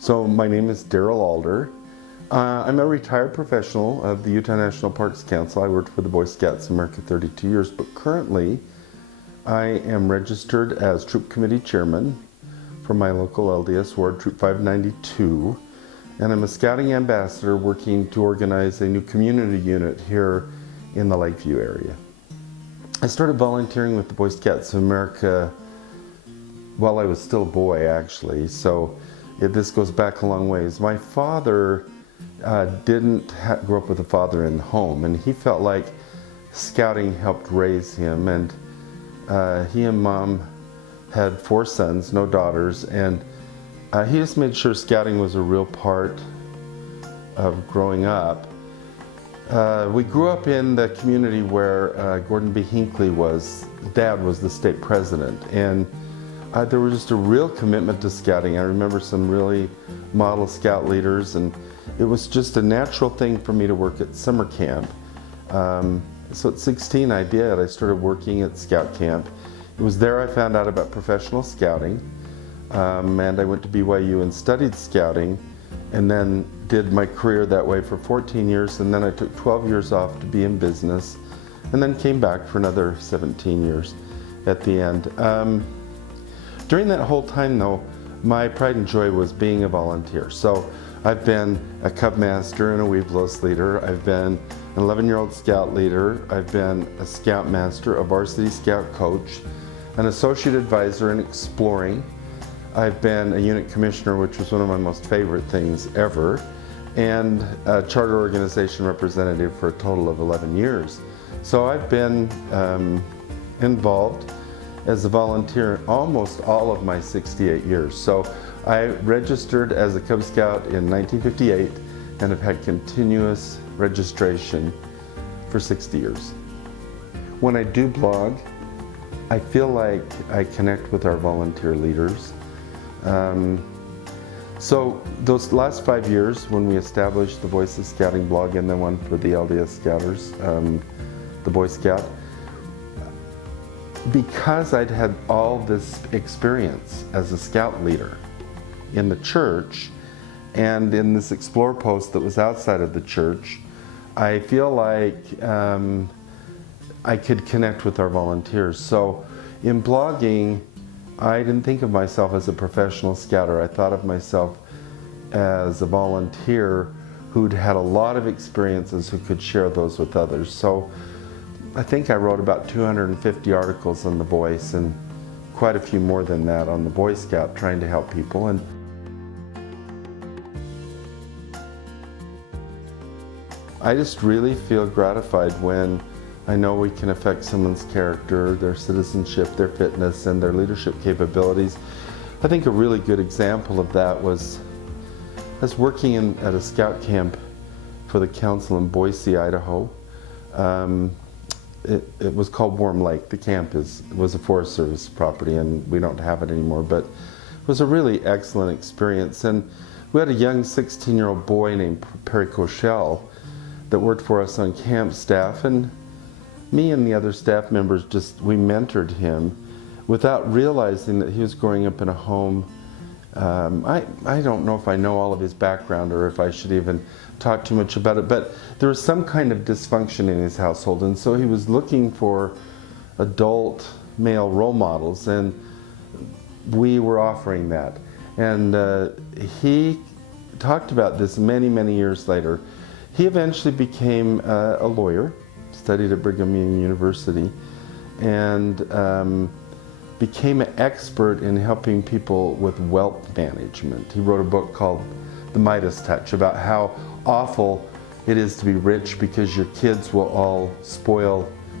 So my name is Darryl Alder. I'm a retired professional of the Utah National Parks Council. I worked for the Boy Scouts of America 32 years, but currently I am registered as Troop Committee Chairman for my local LDS Ward, Troop 592, and I'm a Scouting Ambassador working to organize a new community unit here in the Lakeview area. I started volunteering with the Boy Scouts of America while I was still a boy, actually, so this goes back a long ways. My father didn't grow up with a father in the home, and he felt like Scouting helped raise him, and he and Mom had 4 sons, no daughters, and he just made sure Scouting was a real part of growing up. We grew up in the community where Gordon B. Hinckley Dad was the state president, and there was just a real commitment to Scouting. I remember some really model Scout leaders, and it was just a natural thing for me to work at summer camp. So at 16 I started working at Scout Camp. It was there I found out about professional Scouting, and I went to BYU and studied Scouting, and then did my career that way for 14 years, and then I took 12 years off to be in business, and then came back for another 17 years at the end. During that whole time though, my pride and joy was being a volunteer. So I've been a Cub Master and a Weeblos leader. I've been an 11-year-old Scout leader. I've been a Scout Master, a Varsity Scout coach, an Associate Advisor in Exploring. I've been a Unit Commissioner, which was one of my most favorite things ever, and a Charter Organization Representative for a total of 11 years. So I've been involved as a volunteer almost all of my 68 years. So I registered as a Cub Scout in 1958 and have had continuous registration for 60 years. When I do blog, I feel like I connect with our volunteer leaders. So those last 5 years when we established the Voice of Scouting blog and then one for the LDS Scouters, the Boy Scout, because I'd had all this experience as a Scout leader in the church and in this Explore post that was outside of the church, I feel like I could connect with our volunteers. So in blogging, I didn't think of myself as a professional Scouter. I thought of myself as a volunteer who'd had a lot of experiences who could share those with others. So I think I wrote about 250 articles on The Voice and quite a few more than that on the Boy Scout trying to help people. And I just really feel gratified when I know we can affect someone's character, their citizenship, their fitness, and their leadership capabilities. I think a really good example of that was I was working at a Scout camp for the council in Boise, Idaho. It was called Warm Lake. The camp was a Forest Service property, and we don't have it anymore, but it was a really excellent experience. And we had a young 16-year-old boy named Perry Koshel that worked for us on camp staff, and me and the other staff members we mentored him without realizing that he was growing up in a home. I don't know if I know all of his background or if I should even talk too much about it, but there was some kind of dysfunction in his household, and so he was looking for adult male role models, and we were offering that. And he talked about this many, many years later. He eventually became a lawyer, studied at Brigham Young University, and became an expert in helping people with wealth management. He wrote a book called The Midas Touch about how awful it is to be rich because your kids will all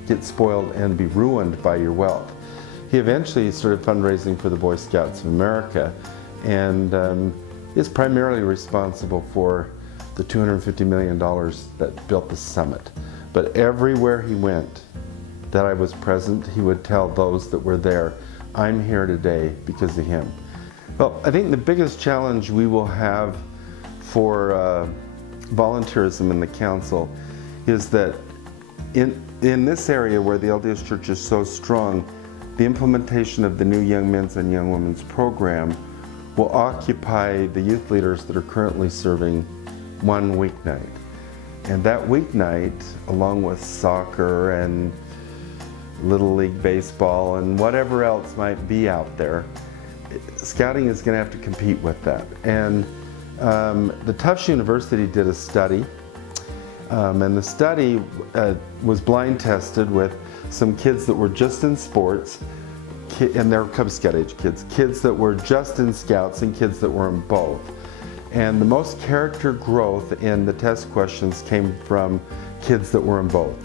get spoiled and be ruined by your wealth. He eventually started fundraising for the Boy Scouts of America, and is primarily responsible for the $250 million that built the summit. But everywhere he went that I was present, he would tell those that were there, I'm here today because of him. Well, I think the biggest challenge we will have for volunteerism in the council is that in this area where the LDS Church is so strong, the implementation of the new Young Men's and Young Women's program will occupy the youth leaders that are currently serving one weeknight. And that weeknight, along with soccer and Little League baseball and whatever else might be out there, Scouting is going to have to compete with that. And the Tufts University did a study, and the study was blind tested with some kids that were just in sports, and they're Cub Scout age kids that were just in Scouts and kids that were in both. And the most character growth in the test questions came from kids that were in both.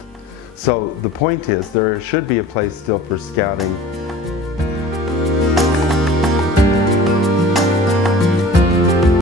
So the point is, there should be a place still for Scouting.